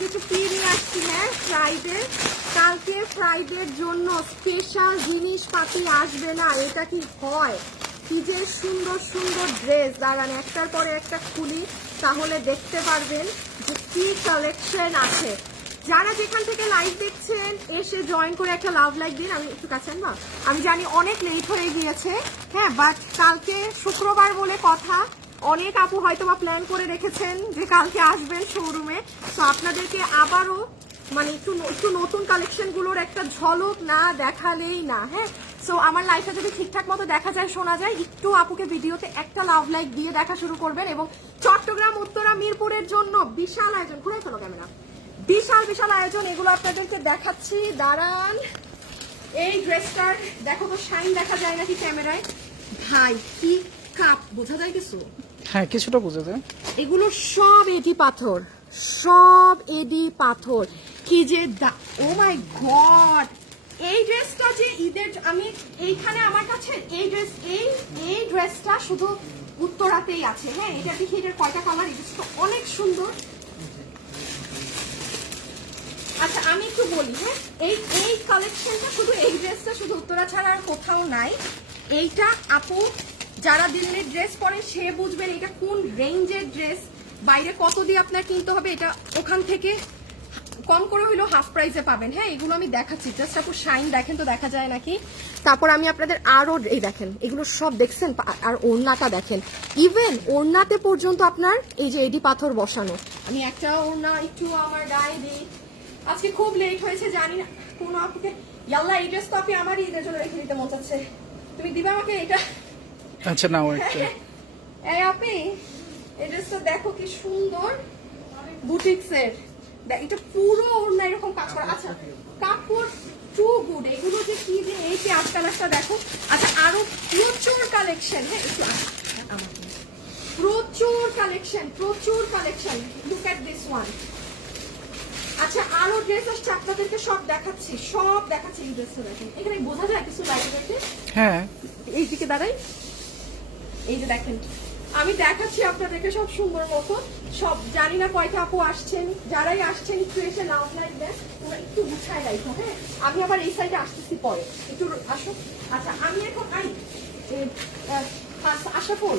কিছু কি নিয়ে আসছি। হ্যাঁ, ফ্রাইডে, কালকে ফ্রাইডের জন্য স্পেশাল জিনিসপাতি আসবে না, এটা কি হয়? কি যে সুন্দর সুন্দর ড্রেস, দাঁড়ান একটার পরে একটা খুলি, তাহলে দেখতে পারবেন যে কি কালেকশন আছে। যারা যেখান থেকে লাইভ দেখছেন এসে জয়েন করে একটা লাভ লাইক দিন। আমি একটু কাছে আনবা, আমি জানি অনেক লেট হয়ে গিয়েছে, হ্যাঁ, বাট কালকে শুক্রবার বলে কথা, অনেক আপু হয়তো বা প্ল্যান করে রেখেছেন যে কালকে আসবেন শোরুমে। তো আপনাদেরকে আবারও মানে একটু নতুন কালেকশনগুলোর একটা ঝলক না দেখালেই না। হ্যাঁ, সো আমার লাইফটা যদি ঠিকঠাক মতো দেখা যায়, শোনা যায়, একটু আপুকে ভিডিওতে একটা লাভ লাইক দিয়ে দেখা শুরু করবেন। এবং চট্টগ্রাম, উত্তরা, মিরপুরের জন্য বিশাল আয়োজন, ঘুরে ফেলো ক্যামেরা, বিশাল বিশাল আয়োজন, এগুলো আপনাদেরকে দেখাচ্ছি। দাঁড়ান, এই ড্রেসটার দেখো তো, শাইন দেখা যায় নাকি ক্যামেরায়? ভাই কি কাপ, বোঝা যায় কিছু? হ্যাঁ, কিছুটা বোঝা যায়। এগুলো সব এডি পাথর, সব এডি পাথর। কি যে ও মাই গড, এই ড্রেসটা যে ঈদের, আমি এইখানে আমার কাছে এই ড্রেসটা শুধু উত্তরাতেই আছে। হ্যাঁ, এটা দেখি এটার কয়টা কালার, এই ড্রেসটা অনেক সুন্দর। আচ্ছা আমি একটু বলি, হ্যাঁ, এই কালেকশনটা শুধু, এই ড্রেসটা শুধু উত্তরা ছাড়া আর কোথাও নাই। এইটা আপু যারা দিল্লির ড্রেস পরেন সে বুঝবেন এটা কোন রেঞ্জের ড্রেস, বাইরে কত দিয়ে আপনার কিনতে হবে, এটা ওখান থেকে কম করে হইলেও হাফ প্রাইসে পাবেন। হ্যাঁ, এগুলো আমি দেখাচ্ছি, জাস্ট আপু শাইন দেখেন তো, দেখা যায় নাকি। তারপর আমি আপনাদের আরো এই দেখেন, এগুলো সব দেখছেন, আর ওড়নাটা দেখেন, ইভেন ওড়নাতে পর্যন্ত আপনার এই যে এডি পাথর বসানো। আমি একটা ওড়না একটু আমার গায়ে দিই, আজকে খুব লেট হয়েছে জানি না, কোন আপুকে ইয়াল্লা এই ড্রেস তো আপনি আমারই ঈদের জন্য রেখে দিতে মন চাচ্ছে, তুমি দিবে আমাকে এটা? আচ্ছা নাও একটা। এই আপনি এই ড্রেসটা দেখো কি সুন্দর, বুটিক্সের, এটা পুরো ওড়না এরকম কাপড়। আচ্ছা কাপড় টু গুড, এগুলো যে কি যে এই যে আটটা দেখো। আচ্ছা আরো প্রচুর কালেকশন, হ্যাঁ একটু প্রচুর collection, look at this one. আচ্ছা আরো ড্রেস আসছে, আপনাদেরকে সব দেখাচ্ছি এই ড্রেসটা দেখেন, এখানে বোঝা যায় কিছু বাইরে দেখে? হ্যাঁ, এই দিকে দাঁড়াই, এই যে দেখেন আমি দেখাচ্ছি আপনাদেরকে সব সুন্দর মতো। সব জানি না কয়টা আপু আসছেন, যারাই আসছেন একটু এসে লাভ লাগবেন, তোমরা একটু গুছায় রাখো। হ্যাঁ, আমি আবার এই সাইডে আসতেছি পরে, একটু আসো। আচ্ছা আমি এখন আশাফুল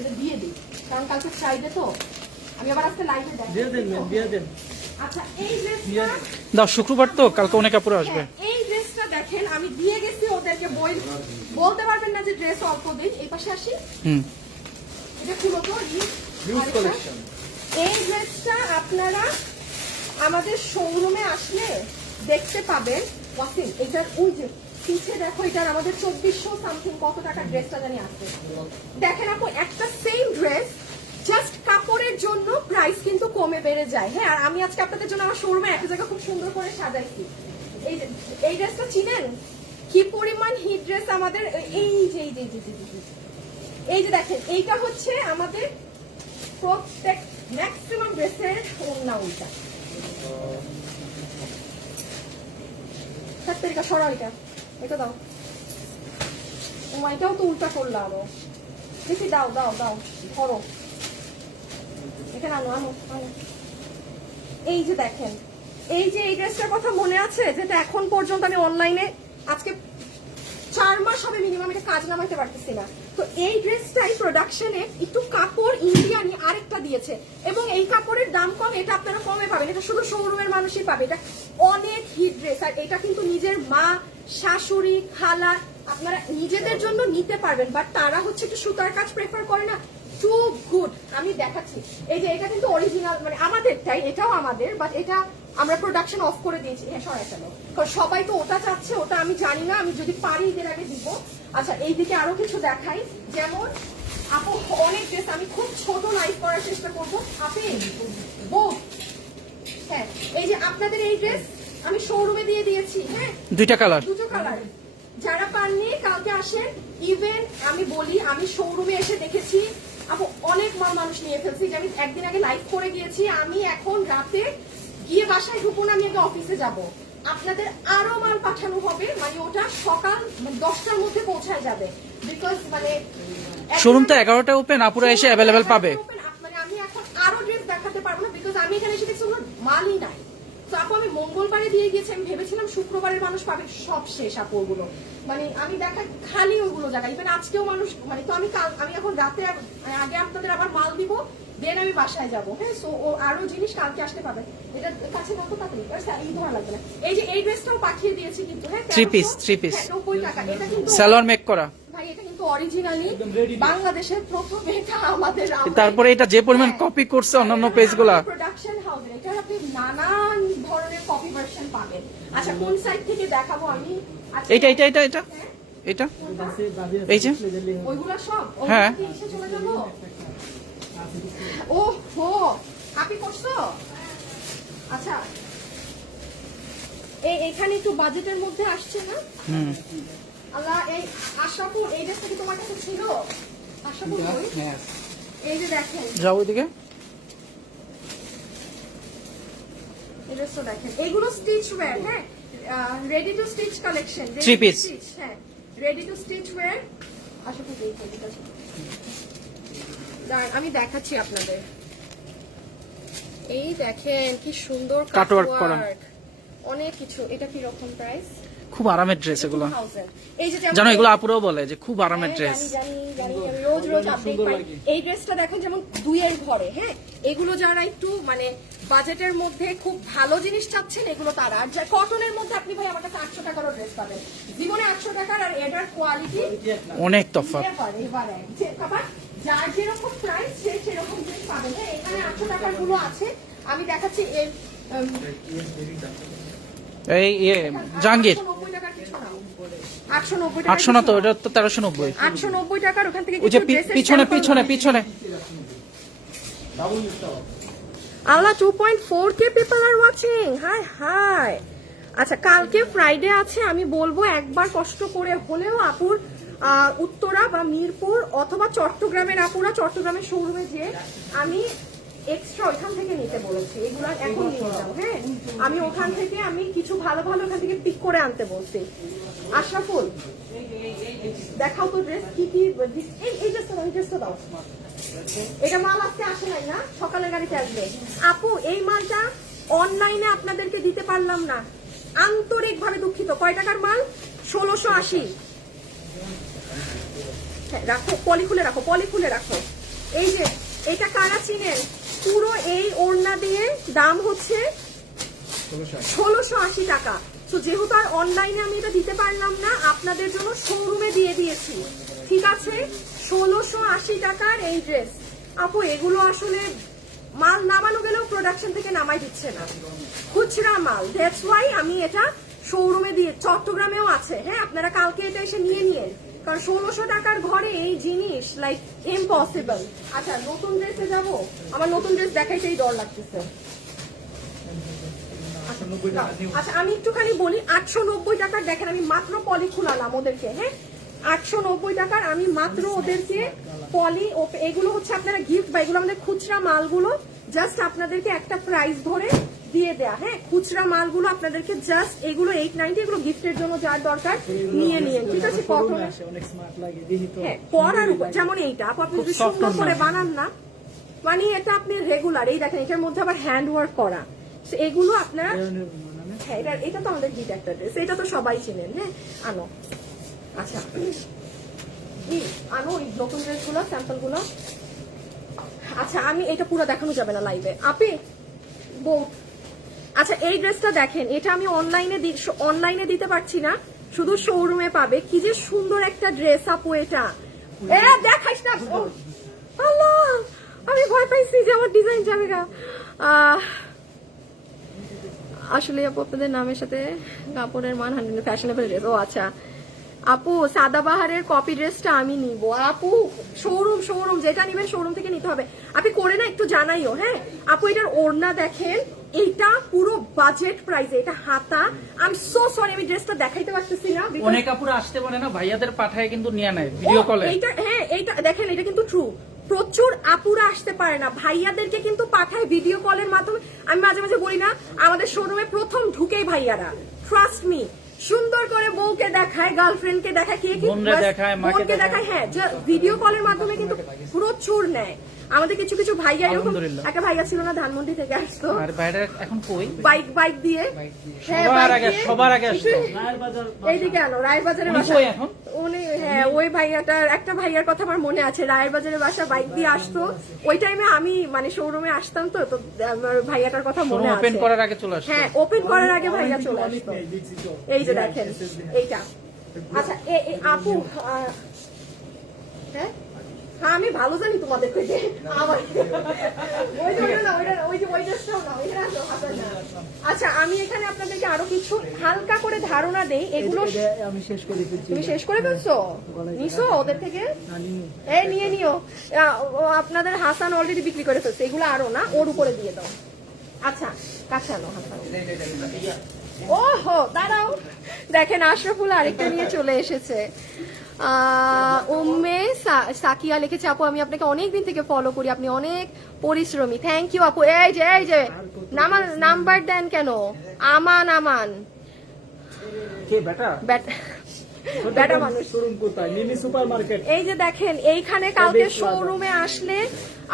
এটা দিয়ে দিই, কারণ কালকে ফ্রাইডে তো, আমি আবার আজকে লাইভে দিয়ে দেন। আচ্ছা এই ড্রেসটা দাও, শুক্রবার তো, কালকে অনেক কাপড় আসবে। এই ড্রেসটা দেখেন আমি দিয়ে গেছি ওদেরকে, বলতে পারবেন না যে ড্রেস অল্প দিন। এই পাশে আসি, এটা খুলো তো, এই ড্রেসটা আপনারা আমাদের শোরুমে আসলে দেখতে পাবেন। ওয়াসিম এটার ওই যে পিছে দেখো, এটার আমাদের 2400 সামথিং কত টাকা ড্রেসটা জানি আছে। দেখেন আপু, একটা সেম ড্রেস জাস্ট কাপড়ের জন্য প্রাইস কিন্তু কমে বেড়ে যায়। হ্যাঁ, আর আমি আজকে আপনাদের জন্য আমার শোরুমে একটা জায়গা খুব সুন্দর করে সাজাইছি। এই ড্রেসটা চিনেন কি পরিমাণ হিট ড্রেস আমাদের, এই যে দেখেন, এইটা হচ্ছে আমাদের প্রত্যেক ম্যাক্সিমাম ড্রেসের ওড়না উল্টা। সরা এটা দাও, এটাও তো উল্টা করলাম আরো দেখি, দাও ধরো, এখানে আনো। এই যে দেখেন, এই যে এই ড্রেসটার কথা মনে আছে, যেটা এখন পর্যন্ত আমি অনলাইনে আজকে 4 মাস হবে মিনিমাম এটা কাজ নামাইতে পারতেছি না। তো এই ড্রেসটাই প্রোডাকশনে একটু কাপড় ইন্ডিয়ানি আরেকটা দিয়েছে, এবং এই কাপড়ের দাম কম, এটা আপনারা কমে পাবেন, এটা শুধু শোরুমের মানুষই পাবে। এটা অনেক হিট ড্রেস, আর এটা কিন্তু নিজের মা, শাশুড়ি, খালা আপনারা নিজেদের জন্য নিতে পারবেন, বাট তারা হচ্ছে একটু সুতার কাজ প্রেফার করে না। টু গুড, আমি দেখাচ্ছি, এই যে এটা কিন্তু অরিজিনাল, মানে আমাদেরটাই, এটাও আমাদের, বাট এটা আমরা প্রোডাকশন অফ করে দিয়েছি। হ্যাঁ সরাই ফেলো, কারণ সবাই তো ওটা চাচ্ছে, ওটা আমি জানি না, আমি যদি পারি এদের আগে দিব। আচ্ছা এইদিকে আরো কিছু দেখাই, যেমন আপু অনেক ড্রেস, আমি খুব ছোট লাইভ করার চেষ্টা করবো। আপনি হ্যাঁ, এই যে আপনাদের এই ড্রেস আমি শোরুমে দিয়ে দিয়েছি। হ্যাঁ, দুটো কালার, যারা পাননি কালকে আসেন। ইভেন আমি বলি, আমি শোরুমে এসে দেখেছি আপু অনেক মানুষ নিয়ে ফেলছি, যে আমি একদিন আগে লাইভ করে গিয়েছি, আমি এখন রাতে গিয়ে বাসায় ঢুকুন, আমি আগে অফিসে যাব, আপনাদের আরো মাল পাঠানো হবে, মানে ওটা সকাল 10টার মধ্যে পৌঁছায় যাবে, বিকজ মানে শোরুম তো 11টা ওপেন, আপুরা এসে অ্যাভেলেবেল পাবে। মানে আমি এখন আরো ড্রেস দেখাতে পারবো না, বিকজ আমি আমি এখানে এসে দেখছি ওগুলো মালই নাই। তো আপু আমি মঙ্গলবারে দিয়ে গিয়েছি, আমি ভেবেছিলাম শুক্রবারের মানুষ পাবে, সব শেষ আপু ওগুলো। মানে আমি দেখা খালি ওইগুলো জায়গা, ইভেন আজকেও মানুষ মানে, তো আমি এখন রাতে আগে আপনাদের আবার মাল দিব, দেন আমি বাসায় যাবো। হ্যাঁ, সো ও আরো জিনিস কালকে আসতে পাবে। এটা কাছে কত তাড়াতাড়ি এই ধরা লাগবে না। এই যে এই ড্রেসটাও পাঠিয়ে দিয়েছি কিন্তু, হ্যাঁ 3 piece 90 টাকা। এটা কিন্তু সালোয়ার মেক করা। ভাই এটা কিন্তু অরিজিনালি বাংলাদেশের প্রথম, এটা আমাদের তারপরে এটা যে পরিমাণ কপি করছে অন্যান্য পেজগুলা, প্রোডাকশন হাউস, এটা আপনি নানান ধরনের কপি ভার্সন পাবেন। আচ্ছা কোন সাইড থেকে দেখাবো আমি? আচ্ছা, এইটা এটা এটা এটা এটা এই যে ওইগুলা সব হ্যাঁ। ওইগুলা কি এসে চলে যাবো? ও হো, কপি করছো? আচ্ছা এখানে একটু বাজেটের মধ্যে আসছে না? আল্লাহ, এই আশাপুর এই ড্রেসটা কি তোমার কাছে ছিল? আশাপুর কই? এই যে দেখেন, যাও ওইদিকে। এই ড্রেসটা দেখেন, এগুলো স্টিচ ওয়্যার, হ্যাঁ ready to stitch collection, 3 piece। হ্যাঁ ready to stitch wear. Ashapur এই কোনটা? দাঁড়ান আমি দেখাচ্ছি আপনাদের। এই দেখেন কি সুন্দর কাটওয়ার্ক করা, অনেক কিছু। এটা কি রকম প্রাইস? খুব আরামের ড্রেস এগুলো। 2000। এই যে জানো এগুলো আপুরাও বলে যে খুব আরামের ড্রেস। জানি আমি রোজ রোজ আপডেট পাই। এই ড্রেসটা দেখেন যেমন 2 এর ঘরে, হ্যাঁ এগুলো যারা একটু মানে বাজেটের মধ্যে খুব ভালো জিনিস চাচ্ছেন এগুলো তারা। আর যা কটনের মধ্যে আপনি ভাই আমার কাছে 800 টাকারও ড্রেস পাবেন, জীবনে 800 টাকার। আর এটার কোয়ালিটি অনেক তফাৎ। এবারে যে আবার যার যেরকম প্রাইস সে সেরকম জিনিস পাবেন। হ্যাঁ এখানে 800 টাকার গুলো আছে, আমি দেখাচ্ছি। এর এই জাহাঙ্গীর 890 টাকার কিছু না, 890 টাকা, 800 না তো, এটা তো 1390। 890 টাকার ওখান থেকে ওই যে কিছু ড্রেসের পিছনে sample পিছনে আছে। পিছনে আল্লাহ 2.4K people are watching, high high. আচ্ছা কালকে ফ্রাইডে আছে, আমি বলবো একবার কষ্ট করে হলেও আপুর উত্তরা বা মিরপুর অথবা চট্টগ্রামের আপুরা চট্টগ্রামের শোরুমে যে আমি এক্সট্রা ওইখান থেকে নিতে বলেছি, এগুলা এখন নিয়ে যাও। হ্যাঁ আমি ওখান থেকে আমি কিছু ভালো ভালো ওখান থেকে পিক করে আনতে বলছি। আশরাফুল দেখাও তো ড্রেস কি কি। এই ড্রেসটা দাও। এটা মাল আজকে আসে নাই না, সকালের গাড়িতে আসবে। আপু এই মালটা অনলাইনে আপনাদেরকে দিতে পারলাম না, আন্তরিক ভাবে দুঃখিত। কয় টাকার মাল? 1680। হ্যাঁ রাখো, পলি খুলে রাখো, পলি খুলে রাখো। এই যে এটা কারা চিনেন, পুরো এই ওড়না দিয়ে দাম হচ্ছে 1680 টাকা। তো যেহেতু আর অনলাইনে আমি এটা দিতে পারলাম না, আপনাদের জন্য শোরুমে দিয়ে দিয়েছি, ঠিক আছে? 1680 টাকার এই ড্রেস। আপু এগুলো আসলে মাল নামানো গেলেও প্রোডাকশন থেকে নামাই দিচ্ছে না, খুচরা মাল। দ্যাটস ওয়াই আমি এটা শোরুমে দিয়ে, চট্টগ্রামেও আছে। হ্যাঁ আপনারা কালকে এটা এসে নিয়ে নিয়েন, কারণ 1600 টাকার ঘরে এই জিনিস লাইক ইম্পসিবল। আচ্ছা নতুন ড্রেসে যাব, আমার নতুন ড্রেস দেখাইতেই ডর লাগতেছে। আচ্ছা আমি একটুখানি বলি, 890 টাকার দেখেন আমি মাত্র পলি খুলালাম ওদেরকে। হ্যাঁ 890 টাকার আমি মাত্র ওদেরকে পলি, এগুলো হচ্ছে আপনারা গিফট বা এগুলো আমাদের খুচরা মালগুলো, জাস্ট আপনাদেরকে একটা প্রাইস ধরে দিয়ে দেয়া। হ্যাঁ খুচরা মালগুলো আপনাদেরকে জাস্ট এগুলো 890, এগুলো গিফটের জন্য যার দরকার নিয়ে নিয়ে, ঠিক আছে? কটনের হ্যাঁ পরার উপর, যেমন এইটা আপনি যদি সুন্দর করে বানান না, মানে এটা আপনি রেগুলার, এই দেখেন এটার মধ্যে আবার হ্যান্ড ওয়ার্ক করা, এগুলো আপনারা হ্যাঁ এটা তো আমাদের গিফট একটা ড্রেস, এটা তো সবাই চিনেন। হ্যাঁ আনো, আচ্ছা আনো ওই নতুন ড্রেসগুলো, স্যাম্পলগুলো। আচ্ছা আমি এটা পুরো দেখানো যাবে না লাইভে আপি বউ। আচ্ছা এই ড্রেসটা দেখেন, এটা আমি অনলাইনে দিতে পারছি না, শুধু শোরুমে পাবে। কি যে সুন্দর একটা ড্রেস আপু, এটা দেখাইস না। আল্লাহ আমি ভয় পাইছি যে আমার ডিজাইন যাবে না। আসলে আপু আপনাদের নামের সাথে কাপড়ের মান 100 ফ্যাশনেবল ড্রেস। ও আচ্ছা আপু সাদাবাহারের কপি ড্রেসটা আমি নিব। আপু শোরুম যেটা নিবেন শোরুম থেকে নিতে হবে। আপনি করে না একটু জানাইও। হ্যাঁ আপু এটার ওড়না দেখেন, এইটা পুরো বাজেট প্রাইসে, এটা হাতা। আই এম সো সরি আমি ড্রেসটা দেখাইতে পারতেছি না, অনেক আপুরা আসতে পারে না, ভাইয়াদের পাঠায় কিন্তু নিয়ে নেয় ভিডিও কলে। এইটা হ্যাঁ এইটা দেখেন, এটা কিন্তু ট্রু, প্রচুর আপুরা আসতে পারে না, ভাইয়াদেরকে কিন্তু পাঠায় ভিডিও কলের মাধ্যমে। আমি মাঝে মাঝে বলি না, আমাদের শোরুমে প্রথম ঢুকেই ভাইয়ারা, ট্রাস্ট মি, সুন্দর করে বউকে দেখায়, গার্লফ্রেন্ডকে দেখায়, কে কি বোনকে দেখায়। হ্যাঁ ভিডিও কলের মাধ্যমে কিন্তু প্রচুর নেয়। আমাদের কিছু কিছু ভাইয়া এরকম, আলহামদুলিল্লাহ। একটা ভাইয়া ছিল না ধানমন্ডি থেকে আসতো আর বাইরে এখন কই বাইক দিয়ে, হ্যাঁ সবার আগে আসতো। এইদিকে আনো রায়ের বাজারে উনি বাসা কই এখন? উনি, হ্যাঁ ওই ভাইয়াটার, একটা ভাইয়ার কথা আমার মনে আছে, রায়ের বাজারে বাসা, বাইক দিয়ে আসতো। ওই টাইমে আমি মানে শোরুমে আসতাম, তো তো আমার ভাইয়াটার কথা মনে আছে। ওপেন করার আগে চলে আসতো। হ্যাঁ ওপেন করার আগে ভাইয়া চলে আসতো। এই যে দেখেন এইটা। আচ্ছা আপু, হ্যাঁ হ্যাঁ আমি ভালো জানি তোমাদের থেকে। আচ্ছা আমি এখানে আপনাদেরকে আরো কিছু হালকা করে ধারণা দেই। এগুলো আমি শেষ করে ফেলছি। তুমি শেষ করে ফেলছো, নিছো ওদের থেকে? এই নিয়ে নিও। আপনাদের হাসান অলরেডি বিক্রি করে ফেলছে, এগুলো আরো না, ওর উপরে দিয়ে দাও। আচ্ছা কাছে আনো হাসান। ওহো দাঁড়াও, দেখেন আশরাফুল আরেকটা নিয়ে চলে এসেছে। উম্মে সাকিয়া লিখেছে, আপু আমি আপনাকে অনেকদিন থেকে ফলো করি, আপনি অনেক পরিশ্রমী। থ্যাংক ইউ আপু। এই যে নাম্বার দেন কেন? আমান কে বেটা? বেটা মানুষ। শোরুম কোথায়? Mini supermarket. এই যে দেখেন এইখানে কালকে শোরুমে আসলে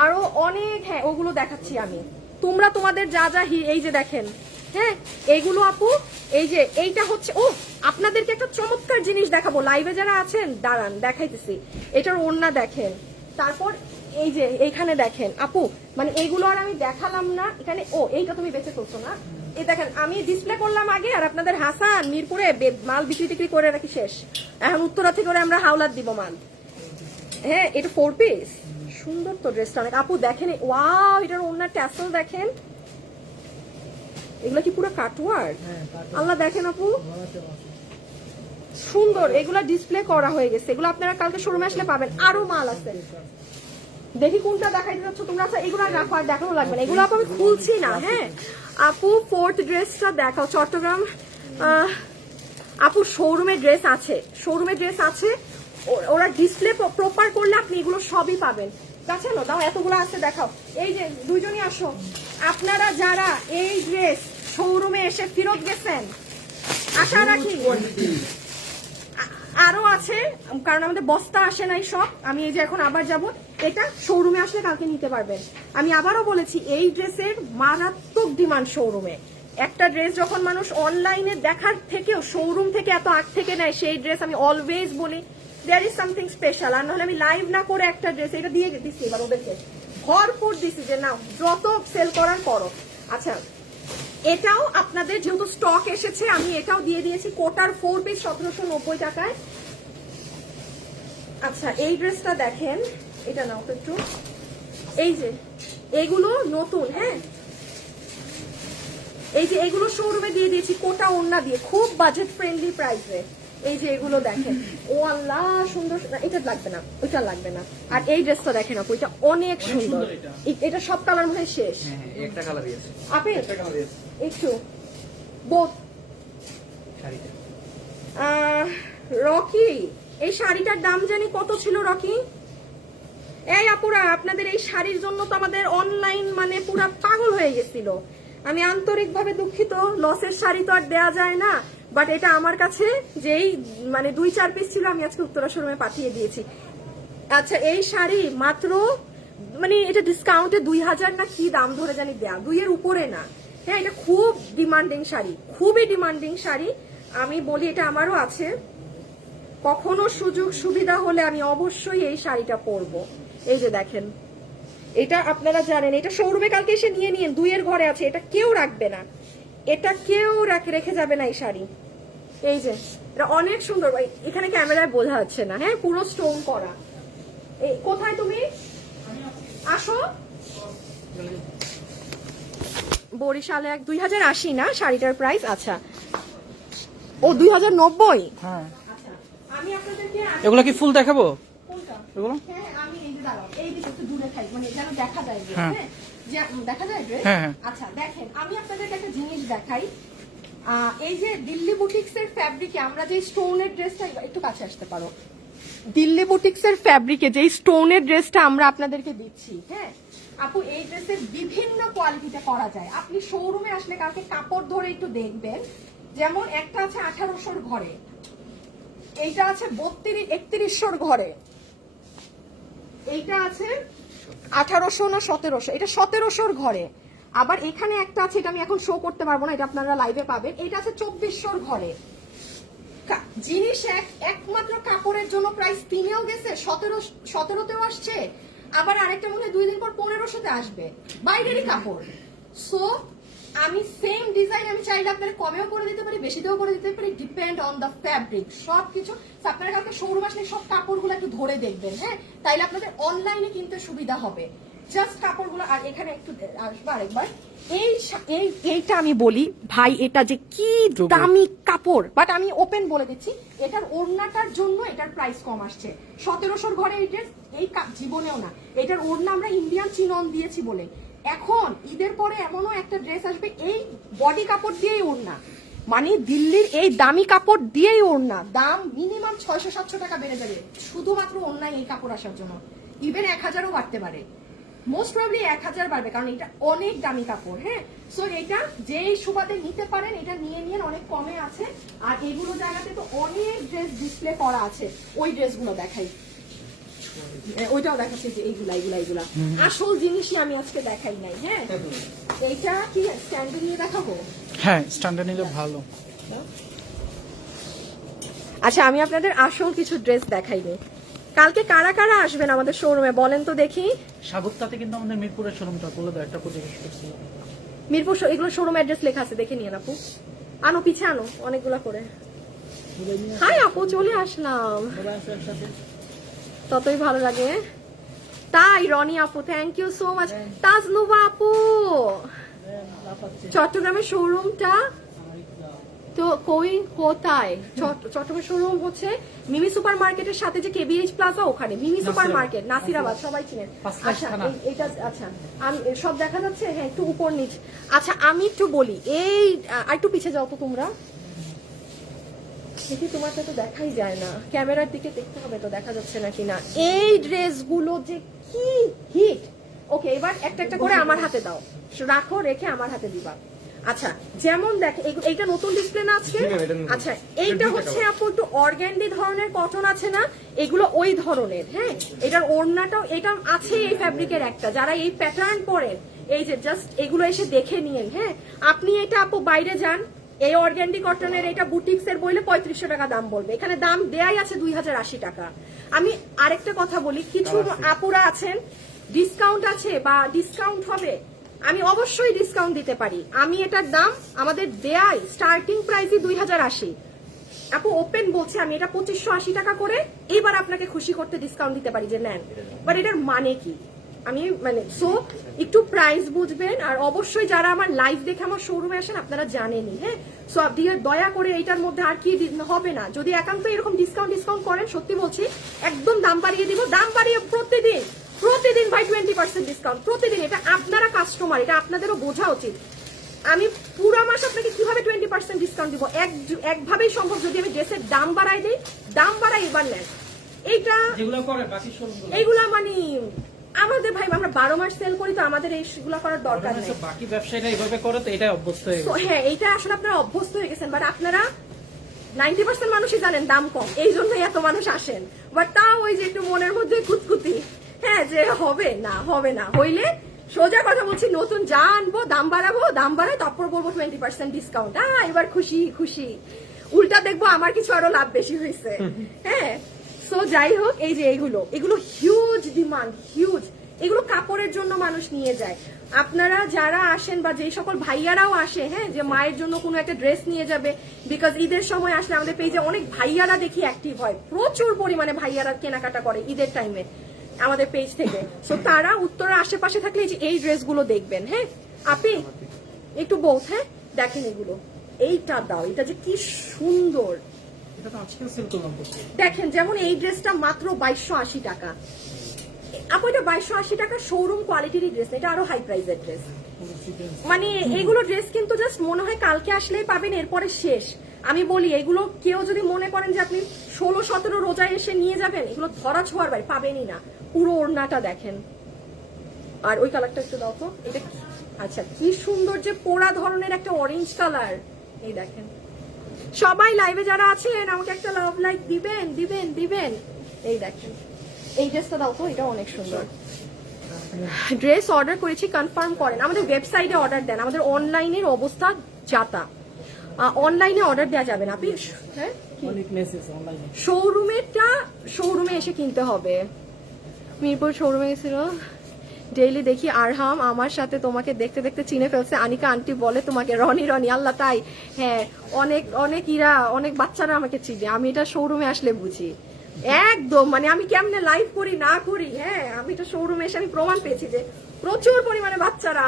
আরো অনেক, হ্যাঁ ওগুলো দেখাচ্ছি আমি। তোমরা তোমাদের যা যা এই যে দেখেন, হ্যাঁ এইগুলো আপু, এই যে এইটা হচ্ছে, ও আপনাদেরকে একটা চমৎকার জিনিস দেখাবো, লাইভে যারা আছেন দাঁড়ান দেখাইতেছি। এটার ওড়না দেখেন, তারপর এই যে এইখানে দেখেন আপু, মানে এইগুলো আর আমি দেখালাম না এখানে। ও এইটা তুমি বেঁচে করছো না, এই দেখেন আমি ডিসপ্লে করলাম আগে, আর আপনাদের হাসান মিরপুরে মাল বিক্রি করে রাখি শেষ। এখন উত্তরা থেকে করে আমরা হাওলাত দিব মাল। হ্যাঁ এটা 4 পিস, সুন্দর তো ড্রেসটা অনেক। আপু দেখেন, ওয়াও এটার ওড়না ট্যাসেল দেখেন, এগুলো কি পুরো কাটওয়ার্ক? আল্লাহ দেখেন আপু সুন্দর, এগুলো ডিসপ্লে করা হয়ে গেছে, এগুলো আপনারা কালকে শোরুমে আসলে পাবেন। আরো মাল আছে, দেখি কোনটা দেখাইতে যাচ্ছ তোমরা। আচ্ছা এগুলো রাখো, আর দেখানো লাগবে না, এগুলো আপু আমি খুলছি না। হ্যাঁ আপু 4th ড্রেসটা দেখাও, চট্টগ্রাম। আপু শোরুমে ড্রেস আছে, শোরুমে ড্রেস আছে, ওরা ডিসপ্লে প্রপার করলে আপনি এগুলো সবই পাবেন। কাছে না দাও, এতগুলো আছে দেখাও। এই যে দুইজনই আসো, আপনারা যারা এই ড্রেস শোরুমে এসে ফেরত গেছেন, আশা রাখি আরো আছে, কারণ আমাদের বস্তা আসে নাই সব। আমি এই যে এখন আবার যাব, এটা শোরুমে আসলে কালকে নিতে পারবেন। আমি আবারও বলেছি এই ড্রেসের মারাত্মক ডিমান্ড শোরুমে। একটা ড্রেস যখন মানুষ অনলাইনে দেখার থেকেও শোরুম থেকে এত আগ থেকে নেয়, সেই ড্রেস আমি অলওয়েজ বলি দেয়ার ইজ সামথিং স্পেশাল। আর নাহলে আমি লাইভ না করে একটা ড্রেস এটা দিয়ে দিচ্ছি, এবার ওদেরকে ভরপুর দিচ্ছি যে না যত সেল করার করো। আচ্ছা এটাও আপনাদের যেহেতু স্টক এসেছে, আমি এটাও দিয়ে দিয়েছি, কোটার 4 পিস 1790 টাকায়। আচ্ছা এই ড্রেসটা দেখেন, এটা নাও তো একটু, এই যে এগুলো নতুন, হ্যাঁ এই যে এগুলো শোরুমে দিয়ে দিয়েছি কোটা ওড়না দিয়ে, খুব বাজেট ফ্রেন্ডলি প্রাইসে। এই যে এগুলো দেখেন, ও আল্লাহ সুন্দর, এটা লাগবে না, ওইটা লাগবে না। আর এই ড্রেসটা দেখেন আপু, এটা অনেক সুন্দর, এটা সব কালার মধ্যে শেষ। একটা কালারই আছে, আপনি একটা কালারই আছে একটু বোথ। শাড়িতে। রকি এই শাড়িটার দাম জানি কত ছিল রকি? এই আপুরা আপনাদের এই শাড়ির জন্য তো আমাদের অনলাইন মানে পুরা পাগল হয়ে গেছিল। আমি আন্তরিকভাবে দুঃখিত, লসের শাড়ি তো আর দেয়া যায় না, বাট এটা আমার কাছে যেই মানে 2-4 পিস ছিল, আমি আজকে উত্তরা শোরুমে পাঠিয়ে দিয়েছি। আচ্ছা এই শাড়ি মাত্র মানে এটা ডিসকাউন্টে 2000 না কি দাম ধরে জানি দেয়া, 2 এর উপরে না। হ্যাঁ এটা খুব ডিমান্ডিং শাড়ি, খুবই ডিমান্ডিং শাড়ি। আমি বলি এটা আমারও আছে, কখনো সুযোগ সুবিধা হলে আমি অবশ্যই এই শাড়িটা পরবো। এই যে দেখেন, এটা আপনারা জানেন, এটা শোরুমে কালকে এসে নিয়ে নিন, 2 এর ঘরে আছে, এটা কেউ রাখবে না, এটা কেউ রেখে যাবে না এই শাড়ি। এই যে এটা অনেক সুন্দর, এখানে ক্যামেরায় বোঝা যাচ্ছে না, হ্যাঁ পুরো স্টোন করা। এই কোথায় তুমি আসো? বরিশালে 2080 না শাড়িটার প্রাইস? আচ্ছা ও 2090। হ্যাঁ আচ্ছা আমি আপনাদেরকে এগুলো কি ফুল দেখাবো? কোনটা? এগুলো হ্যাঁ আমি এই যে দাঁড়াও, এই যে একটু দূরে খাই, মানে যেন দেখা যায় যে, হ্যাঁ। হ্যাঁ দেখা যায় ড্রেস। হ্যাঁ, হ্যাঁ। আচ্ছা দেখেন আমি আপনাদেরকে একটা জিনিস দেখাই, এই যে দিল্লি বুটিক্স এর ফ্যাব্রিকে আমরা যে স্টোনের ড্রেসটা, একটু কাছে আসতে পারো, দিল্লি বুটিক্স এর ফ্যাব্রিকে যে স্টোনের ড্রেসটা আমরা আপনাদেরকে দিচ্ছি, হ্যাঁ আপু এই ড্রেসের বিভিন্ন কোয়ালিটিতে করা যায়। আপনি শোরুমে আসলে কালকে কাপড় ধরে একটু দেখবেন, যেমন একটা আছে 1800 ঘরে, এইটা আছে 32-3100 ঘরে, এইটা আছে 1800 না 1700, এটা 1700 ঘরে। আবার এখানে একটা আছে, এটা আমি এখন শো করতে পারবো না, এটা আপনারা লাইভে পাবেন। এটা আছে 2400 ঘরে। জিনিস একমাত্র কাপড়ের জন্য প্রাইস 3-এও গেছে, 17-তেও আসছে, আবার আরেকটা মনে হয় 2 দিন পর 1500-তে আসবে, বাইরেরই কাপড়। সো আমি সেম ডিজাইন আমি চাইলে আপনারা কমেও করে দিতে পারি, বেশিতেও করে দিতে পারি, ডিপেন্ড অন দ্য ফ্যাব্রিক সবকিছু। আপনারা কালকে শোরুম আসলে সব কাপড়গুলো একটু ধরে দেখবেন, হ্যাঁ, তাইলে আপনাদের অনলাইনে কিনতে সুবিধা হবে। জাস্ট কাপড়গুলো। আর এখানে একটু আসবে আরেকবার, এইটা আমি বলি ভাই, এটা যে কি দামি কাপড়, বাট আমি ওপেন বলে দিচ্ছি, এটার ওড়নাটার জন্য এটার প্রাইস কম আসছে। 1700 ঘরে এই ড্রেস এই জীবনেও না, এটার ওড়না আমরা ইন্ডিয়ান চিনন দিয়েছি বলে। এখন ঈদের পরে এমনও একটা ড্রেস আসবে এই বডি কাপড় দিয়েই ওড়না, মানে দিল্লির এই দামি কাপড় দিয়েই ওড়না, দাম মিনিমাম 600-700 টাকা বেড়ে যাবে শুধুমাত্র ওড়নায় এই কাপড় আসার জন্য। ইভেন 1000ও বাড়তে পারে, মোস্ট প্রবাবলি 1000 বাড়বে, কারণ এটা অনেক দামি কাপড়। হ্যাঁ, সো এটা যেই সুবাদে নিতে পারেন এটা নিয়ে নিয়ে অনেক কমে আছে। আর এইগুলো জায়গাতে তো অনেক ড্রেস ডিসপ্লে করা আছে, ওই ড্রেসগুলো দেখাই, ওইটাও দেখাচ্ছি যে এইগুলা আসল জিনিসই আমি আজকে দেখাই নাই। হ্যাঁ, এইটা কি স্ট্যান্ডে নিয়ে দেখাবো? হ্যাঁ, স্ট্যান্ডে নিলে ভালো। আচ্ছা, আমি আপনাদের আসল কিছু ড্রেস দেখাইনি। কালকে কারা কারা আসবেন আমাদের শোরুমে বলেন তো দেখি। সাগরতাতে কিন্তু আমাদের মিরপুরের শোরুমটা বলে দাও, একটা প্রতিবেশ করছিল মিরপুর, এগুলো শোরুম অ্যাড্রেস লেখা আছে, দেখে নিন আপু। আনো পিছে আনো অনেকগুলা করে। হাই আপু, চলে আসলাম, ততই ভালো লাগে। তাই রনি আপু, thank you so much. Tajnuba আপু, চট্টগ্রামের শোরুমটা তো কোথায়? চট্টগ্রামের শোরুম হচ্ছে মিমি সুপার মার্কেটের সাথে যে কেবিএইচ প্লাজা, ওখানে মিমি সুপার মার্কেট, নাসিরাবাদ, সবাই চিনেন। আচ্ছা, এটা আচ্ছা আমি সব দেখা যাচ্ছে, হ্যাঁ একটু উপর নিচ। আচ্ছা আমি একটু বলি, এই একটু পিছিয়ে যাও তো তোমরা, দেখি তোমারটা তো দেখাই যায় না, ক্যামেরার দিকে দেখতে হবে তো দেখা যাচ্ছে নাকি না। এই ড্রেসগুলো যে কি হিট। ওকে, এবার একটা একটা করে আমার হাতে দাও, রাখো, রেখে আমার হাতে দিবা। আচ্ছা, যেমন দেখে এইটা নতুন ডিসপ্লে না আছে। আচ্ছা, এইটা হচ্ছে আপু একটু অর্গ্যান্ডি ধরনের কটন আছে না, এগুলো ওই ধরনের। হ্যাঁ, এটার ওড়নাটাও এটা আছে এই ফ্যাব্রিকের একটা, যারা এই প্যাটার্ন পরেন এই যে জাস্ট এগুলো এসে দেখে নিন। হ্যাঁ, আপনি এটা আপু বাইরে যান, এই অর্গ্যান্ডি কটনের এটা বুটিক্স এর বইলে 3500 টাকা দাম বলবে, এখানে দাম দেয়াই আছে 2080 টাকা। আমি আরেকটা কথা বলি, কিছু আপুরা আছেন ডিসকাউন্ট আছে বা ডিসকাউন্ট হবে, আমি অবশ্যই ডিসকাউন্ট দিতে পারি। আমি এটার দাম আমাদের দেয়াই স্টার্টিং প্রাইসই 2080। আপু ওপেন বলছে আমি এটা 2580 টাকা করে এবার আপনাকে খুশি করতে ডিসকাউন্ট দিতে পারি যে নেন, বাট এটার মানে কি আমি মানে সো একটু প্রাইস বুঝবেন। আর অবশ্যই যারা আমার লাইভ দেখে আমার শোরুমে আসেন আপনারা জানেনই। হ্যাঁ, সো আপনি দয়া করে এইটার মধ্যে আর কি হবে না, যদি একান্ত এরকম ডিসকাউন্ট করেন, সত্যি বলছি একদম দাম বাড়িয়ে দিব, দাম বাড়িয়ে প্রতিদিন ভাই 20% ডিসকাউন্ট প্রতিদিন। এটা আপনারা কাস্টমার, এটা আপনাদেরও বোঝা উচিত। আমি পুরো মাস আপনাকে কিভাবে 20% ডিসকাউন্ট দিব? একভাবেই সম্ভব, যদি আমি ড্রেসের দাম বাড়াই দিই, দাম বাড়াই এবার নেন। এইটা এইগুলা মানে আমাদের ভাই আমরা 12 মাস সেল করি, তো আমাদের এইগুলা করার দরকার নেই। বাকি ব্যবসায়ীরা এইভাবে করে, তো এটাই অভ্যস্ত হয়ে গেছে। হ্যাঁ, এইটা আসলে আপনারা অভ্যস্ত হয়ে গেছেন, বাট আপনারা 90% মানুষই জানেন দাম কম, এই জন্যই এত মানুষ আসেন। বাট তাও ওই যে একটু মনের মধ্যে কুতকুতি, হ্যাঁ যে হবে না হইলে সোজা কথা বলছি, নতুন যা আনবো দাম বাড়ায় তারপর বলবো 20% ডিসকাউন্ট। এবার খুশি, উল্টা দেখবো আমার কিছু আরো লাভ বেশি হয়েছে। হ্যাঁ, সো যাই হোক, এই যে এগুলো হিউজ ডিমান্ড, হিউজ, এগুলো কাপড়ের জন্য মানুষ নিয়ে যায়। আপনারা যারা আসেন বা যে সকল ভাইয়ারাও আসে, হ্যাঁ যে মায়ের জন্য কোনো একটা ড্রেস নিয়ে যাবে, বিকজ ঈদের সময় আসলে আমাদের পেজে অনেক ভাইয়ারা দেখি অ্যাক্টিভ হয়, প্রচুর পরিমাণে ভাইয়ারা কেনাকাটা করে ঈদের টাইমে আমাদের পেজ থেকে। সো তারা উত্তরের আশেপাশে থাকলে এই ড্রেসগুলো দেখবেন। হ্যাঁ আপনি একটু বউ, হ্যাঁ দেখেন এগুলো, এইটা দাও, এটা যে কি সুন্দর দেখেন। যেমন এই ড্রেসটা মাত্র 2280 টাকা। আপু এটা 2280 টাকা শোরুম কোয়ালিটির ড্রেস, এটা আরো হাই প্রাইসের ড্রেস। মানে এইগুলো ড্রেস কিন্তু জাস্ট মনে হয় কালকে আসলেই পাবেন, এরপরে শেষ। আমি বলি এগুলো কেউ যদি মনে করেন যে আপনি 16-17 রোজায় এসে নিয়ে যাবেন, এগুলো ধরা ছোঁয়ার ভাই পাবেনই না। পুরো ওড়নাটা দেখেন, আর ওই কালারটা একটু দাও তো, এটা আচ্ছা কি সুন্দর যে পোড়া ধরনের একটা অরেঞ্জ কালার। এই দেখেন, সবাই লাইভে যারা আছেন আমাকে একটা লাভ লাইক দিবেন। এই দেখেন এই ড্রেসটা দাও তো, এটা অনেক সুন্দর। ড্রেস অর্ডার করেছি, কনফার্ম করেন। আমাদের ওয়েবসাইটে অর্ডার দেন, আমাদের অনলাইনের অবস্থা যাতা। অনলাইনে অর্ডার দেওয়া যাবে না আপনি, হ্যাঁ অনেক মেসেজ অনলাইনে। শোরুমেরটা শোরুমে এসে কিনতে হবে। মিরপুর শোরুমে গেছিল, ডেইলি দেখি আরহাম আমার সাথে তোমাকে দেখতে দেখতে চিনে ফেলছে। আনিকা আন্টি বলে তোমাকে রনি রনি, আল্লাহ তাই? হ্যাঁ, অনেক অনেক অনেক বাচ্চারা আমাকে চিনে, আমি এটা শোরুমে আসলে বুঝি একদম। মানে আমি কেমনে লাইভ করি না করি, হ্যাঁ আমি এটা শোরুমে এসে আমি প্রমাণ পেয়েছি যে প্রচুর পরিমাণে বাচ্চারা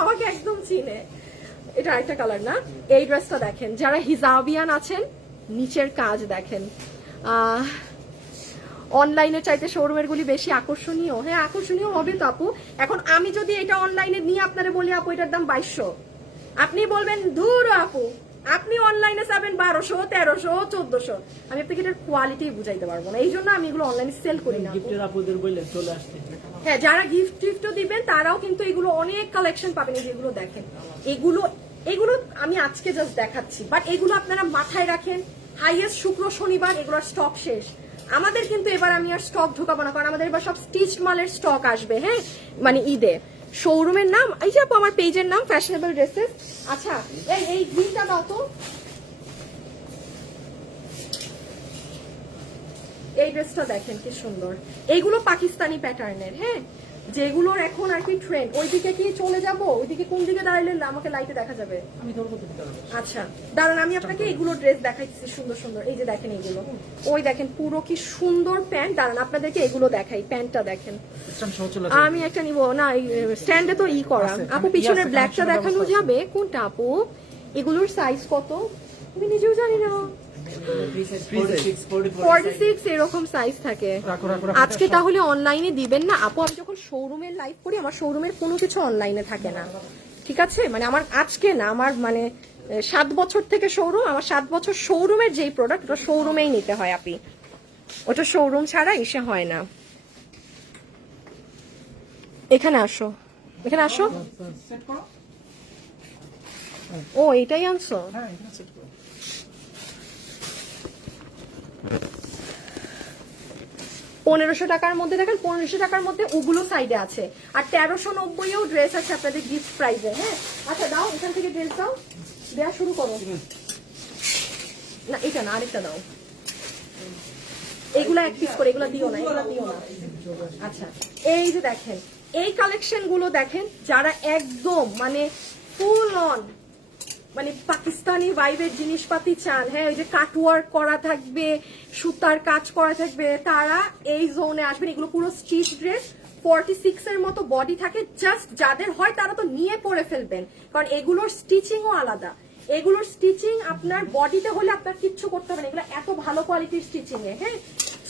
আমাকে একদম চিনে। এটা আরেকটা কালার না? এই ড্রেসটা দেখেন, যারা হিজাবিয়ান আছেন নিচের কাজ দেখেন। অনলাইনে চাইতে শোরুমের গুলি বেশি আকর্ষণীয়। হ্যাঁ আকর্ষণীয় হবে তো আপু। এখন আমি যদি এটা অনলাইনে নিয়ে আপনারা বলি আপু এটার দাম 2200, আপনি বলবেন ধুর আপু, আপনি অনলাইনে যাবেন 1200, 1300, 1400, আমি আপনাকে এটার কোয়ালিটি বুঝাইতে পারবো না। এই জন্য আমি এগুলো অনলাইনে সেল করি না। গিফটের আপুদের বললে চলে আসতে। হ্যাঁ, যারা গিফটও দিবেন তারাও কিন্তু এগুলো অনেক কালেকশন পাবেন। যেগুলো দেখেন, এগুলো এগুলো আমি আজকে জাস্ট দেখাচ্ছি, বাট এগুলো আপনারা মাথায় রাখেন, হাইয়েস্ট শুক্র শনিবার এগুলোর স্টক শেষ। আমাদের কিন্তু এবার আমি আর স্টক ঢোকাবো না, কারণ আমাদের এবার সব স্টিচড মালের স্টক আসবে। হ্যাঁ, মানে ঈদে। শোরুমের নাম এই যে আপু, আমার পেজের নাম ফ্যাশনেবল ড্রেসেস। আচ্ছা, এই গ্রিনটা দাও তো। এই ড্রেসটা দেখেন কি সুন্দর। এইগুলো পাকিস্তানি প্যাটার্নের, হ্যাঁ, যেগুলোর এখন আর কি ট্রেন্ড। ওইদিকে কি চলে যাব? ওইদিকে কোন দিকে দাঁড়ালে আমাকে লাইটে দেখা যাবে? আমি ধরবো তো। আচ্ছা দাঁড়ান, আমি আপনাকে এগুলো ড্রেস দেখাইছি সুন্দর সুন্দর। এই যে দেখেন এগুলো, ওই দেখেন পুরো কি সুন্দর প্যান্ট। দাঁড়ান আপনাদেরকে এগুলো দেখাই, প্যান্টটা দেখেন। আমি একটা নিব না, স্ট্যান্ডে তো ই করা। আপু পিছনের ব্ল্যাকটা দেখানো যাবে? কোনটা আপু? এগুলোর সাইজ কত আমি নিজেও জানি না। 46 এরকম সাইজ থাকে। আজকে তাহলে অনলাইনে দিবেন না আপু? আমি যখন শোরুমের লাইভ করি আমার শোরুমের কোনো কিছু অনলাইনে থাকে না, ঠিক আছে? মানে আমার আজকে না, আমার মানে 7 বছর থেকে শোরুম, আমার 7 বছর শোরুমের যেই প্রোডাক্ট ওটা শোরুমেই নিতে হয় আপনি, ওটা শোরুম ছাড়া এসে হয় না। এখানে আসো, এখানে আসো। ও এটাই আনছো? 1500 টাকার মধ্যে দেখেন, 1500 টাকার মধ্যে ওগুলো সাইডে আছে, আর 1390-এও ড্রেস আছে আপনাদের গিফট প্রাইজে। হ্যাঁ আচ্ছা দাও, এখান থেকে ড্রেস দাও, দেওয়া শুরু করো। না এটা না, আরেকটা দাও। এগুলা এক পিস করে, এগুলা দিও না, এগুলা দিও না। আচ্ছা এই যে দেখেন এই কালেকশন গুলো দেখেন, যারা একদম মানে ফুল অন মানে পাকিস্তানি ভাইবের জিনিসপাতি চান, হ্যাঁ ওই যে কাটওয়ার্ক করা থাকবে, সুতার কাজ করা থাকবে, তারা এই জোনে আসবেন। এগুলো পুরো স্টিচ ড্রেস, 46 এর মতো বডি থাকে। জাস্ট যাদের হয় তারা তো নিয়ে পরে ফেলবেন, কারণ এগুলোর স্টিচিংও আলাদা। এগুলোর স্টিচিং আপনার বডিতে হলে আপনার কিচ্ছু করতে হবে না, এগুলো এত ভালো কোয়ালিটির স্টিচিং এ। হ্যাঁ,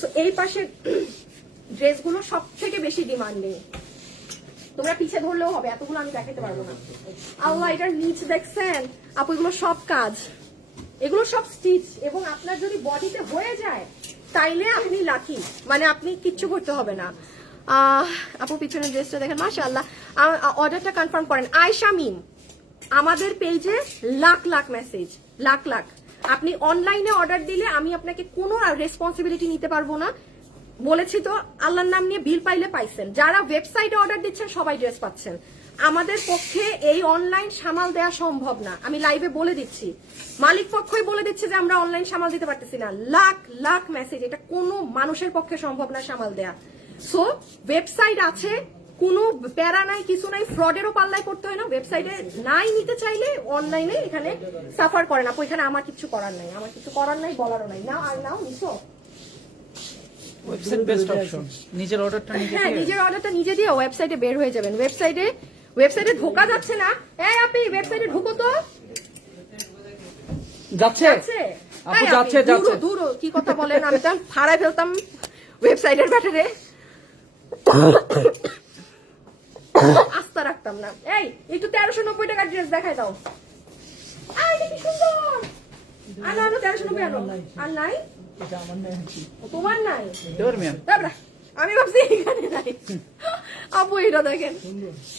সো এই পাশে ড্রেসগুলো সব থেকে বেশি ডিমান্ডিং। তোমরা পিছে ধরলেও হবে, এতগুলো আমি দেখাতে পারবো না। আল্লাহ, এটার নিচ দেখছেন আপু? এগুলো সব কাজ, এগুলো সব স্টিচ, এবং আপনার যদি বডিতে হয়ে যায় তাইলে আপনি লাকি, মানে আপনি কিচ্ছু করতে হবে না। আপু পিছনের ড্রেসটা দেখেন, মাশাআল্লাহ। অর্ডারটা কনফার্ম করেন। আয়শা মিম, আমাদের পেজে লাখ লাখ মেসেজ, লাখ লাখ। আপনি অনলাইনে অর্ডার দিলে আমি আপনাকে কোনো রেসপন্সিবিলিটি নিতে পারবো না। বলেছি তো, আল্লাহর নাম নিয়ে বিল পাইলে পাইছেন। যারা ওয়েবসাইটে অর্ডার দিচ্ছেন সবাই ড্রেস পাচ্ছেন। আমাদের পক্ষে এই অনলাইন সামাল দেওয়া সম্ভব না, আমি লাইভে বলে দিচ্ছি। মালিক পক্ষই বলে দিচ্ছে যে আমরা অনলাইন সামাল দিতে পারতেছি না। লাখ লাখ মেসেজ, এটা কোনো মানুষের পক্ষে সম্ভব না সামাল দেয়া। সো ওয়েবসাইট আছে, কোনো প্যারা নাই, কিছু নাই, ফ্রডেরও পাল্লাই করতে হয় না। ওয়েবসাইটে নাই নিতে চাইলে অনলাইনে এখানে সাফার করেন আপু। এখানে আমার কিছু করার নাই, আমার কিছু করার নাই, বলারও নাই। নাও আর নাও, নিছো। Website best option. নিজের অর্ডারটা নিজে হ্যাঁ, নিজের অর্ডারটা নিজে দিয়ে ওয়েবসাইটে বের হয়ে যাবেন। ওয়েবসাইটে ঢোকা যাচ্ছে না? এই আপনি ওয়েবসাইটে ঢুকো তো। যাচ্ছে আপু, যাচ্ছে যাচ্ছে। দূর কি কথা বলেন, আমি তো ফাড়ায় ফেলতাম ওয়েবসাইটের ব্যাটারে, আস্থা রাখতাম না। এই একটু 1390 টাকার ড্রেস দেখাই দাও। এটা কি সুন্দর। আনো 1390 আনো। আর নাই? এটা আমার নাই। তোমার নাই? ডোরম্যান। আমি ভাবছি এখানে নাই। আপু এটা দেখেন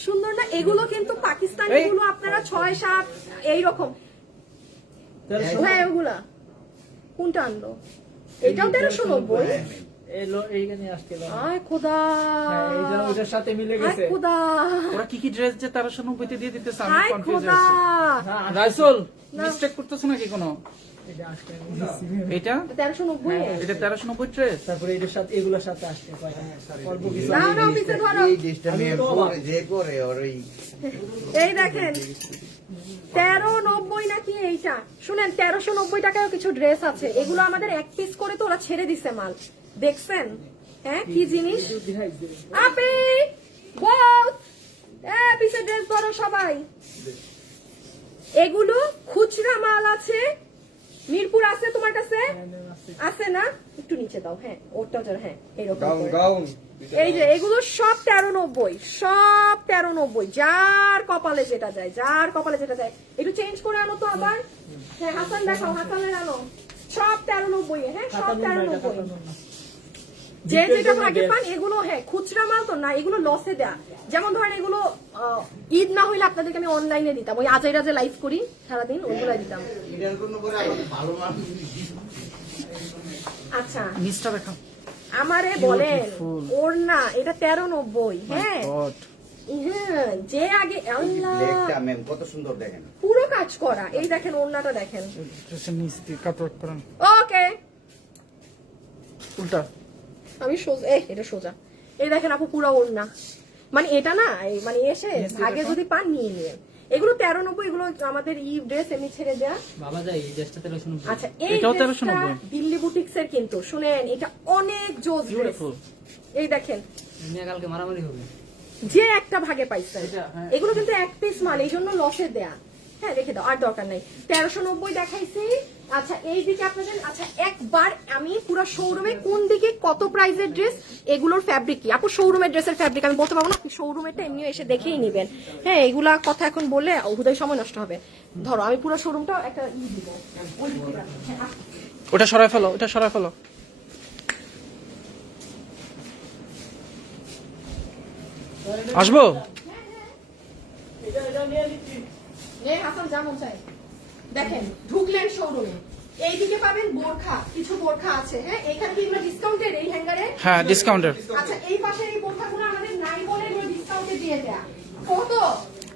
সুন্দর না? এগুলো কিন্তু পাকিস্তানি গুলো আপনারা 6-7 এইরকম। হ্যাঁ ওগুলা কোনটা আনলো? এটাও 1390। এইখানে আসতে আয় খোদা, ওইটার সাথে মিলে আয় গেছে। খোদা, ওরা কি কি ড্রেস যে 1390 তে দিয়ে দিতেছে আমি আয় কনফিউজ খোদা। হয়েছি। রাইসুল মিস্টেক করতেছ নাকি কোনো? এটা আসতে এটা 1390 এটা 1390 ড্রেস। তারপরে এটার সাথে এগুলোর সাথে আসতে অল্প কিছু নাও নাও পিছে ধরো। এই জিনিসটা নিয়ে পরে যে করে ওর ওই এই দেখেন 1390 নাকি এইটা, শুনেন 1390 টাকায়ও কিছু ড্রেস আছে, এগুলো আমাদের এক পিস করে তো ওরা ছেড়ে দিছে মাল, দেখছেন? হ্যাঁ কি জিনিস আপনি বল, পিছে ড্রেস ধরো সবাই। এগুলো খুচরা মাল আছে, মিরপুর আছে তোমার কাছে? আছে না? একটু নিচে দাও, হ্যাঁ ওরটা ধরো, হ্যাঁ এরকম গাউন করে। গাউন এই যে এগুলো সব 1390, সব 1390, যার কপালে যেটা যায়, যার কপালে যেটা যায়। একটু চেঞ্জ করে আনো তো আবার, হ্যাঁ হাসান দেখাও, হাসানের আনো, সব 1390, হ্যাঁ সব 1390, যে যেটা ভাগে পান। এগুলো হ্যাঁ খুচরা মাল তো না, এগুলো লসে দেয়া। যেমন ধরেন এগুলো ঈদ না হইলে আপনাদেরকে আমি অনলাইনে দিতাম, ওই আজাইরা যে লাইভ করি সারাদিন ওইগুলো দিতাম। এটার কোনো করে আবার ভালো মাল আচ্ছা নিচটা দেখাও। আমারে বলেন Beautiful. ওর না এটা 1390, হ্যাঁ গড হ্যাঁ, যে আগে আল্লাহ ব্ল্যাকটা ম্যাম কত সুন্দর দেখেন পুরো কাজ করা। এই দেখেন ওড়নাটা দেখেন, ড্রেসের নিচ দিয়ে কাটওয়ার্ক করেন ওকে উল্টা। আমি সোজা, এটা সোজা। এই দেখেন আপু পুরো ওড়না, মানে এটা না মানে এসে আগে যদি পান নিয়ে নিয়ে। এগুলো 1390, এগুলো আমাদের ই ড্রেস এমনি ছেড়ে দেয়া। বাবা যায় এই ড্রেসটা 1390। আচ্ছা এই এটাও ড্রেসটা 1390 দিল্লি বুটিক্স এর, কিন্তু শুনেন এটা অনেক জোস ড্রেস। বিউটিফুল। এই দেখেন নিয়ে কালকে মারামারি হবে। যে একটা ভাগে পাইছেন, এটা, হ্যাঁ। এগুলো কিন্তু এক পিস মাল, এই জন্য লসে দেয়া। হ্যাঁ রেখে দাও, আর দরকার নাই। 1390 দেখাইছি। আচ্ছা এই দিকে আপনাদের, আচ্ছা একবার আমি পুরো শোরুমে কোন দিকে কত প্রাইসের ড্রেস, এগুলোর ফ্যাব্রিক কি আপু, শোরুমের ড্রেসের ফ্যাব্রিক আমি বলতে পারবো না, আপনি শোরুমেরটা এমনি এসে দেখেই নিবেন। হ্যাঁ এগুলা কথা এখন বলে হুদাই সময় নষ্ট হবে। ধরো আমি পুরো শোরুমটা একটা দিব, ওই দিকে রাখো। হ্যাঁ, আসো। ওটা সরায় ফেলো, ওটা সরায় ফেলো। আসবো? হাসান যেমন চাই দেখেন, ঢুকলেন শোরুমে, এইদিকে পাবেন বোরখা, কিছু বোরখা আছে। হ্যাঁ এখানে কি এগুলো ডিসকাউন্টেড এই হ্যাঙ্গারে? হ্যাঁ ডিসকাউন্টের। আচ্ছা এই পাশে এই বোরখাগুলো আমাদের নাই বলে এগুলো ডিসকাউন্টে দিয়ে দেয়া। কত?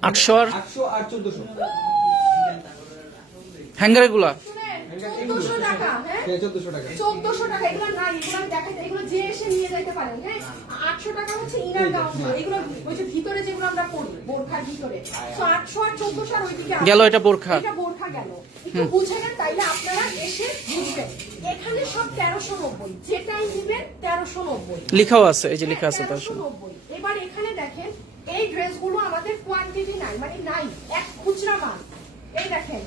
800 আর 800 আর 1400 হ্যাঙ্গার গুলা। শুনেন 1400 টাকা, হ্যাঁ 1400 টাকা 1400 টাকা। এগুলো নাই, এগুলো আমি দেখাই, এগুলো যে এসে নিয়ে যাইতে পারেন। হ্যাঁ 800 টাকা হচ্ছে ইনার গাউন, এগুলো ওই যে ভিতরে যেগুলো আমরা পরি বোরখার ভিতরে। সো 800 আর 1400 আর ওইদিকে গেল এটা বোরখা। এটা বোরখা গেল। একটু বুঝে নেন, তাইলে আপনারা এসে বুঝবেন। এখানে সব 1390, যেটাই নেবেন 1390 লেখাও আছে, এই যে লেখা আছে 1390। এবার এখানে দেখেন এই ড্রেসগুলো আমাদের কোয়ান্টিটি নাই, মানে নাই, এক খুচরা মাল। এই দেখেন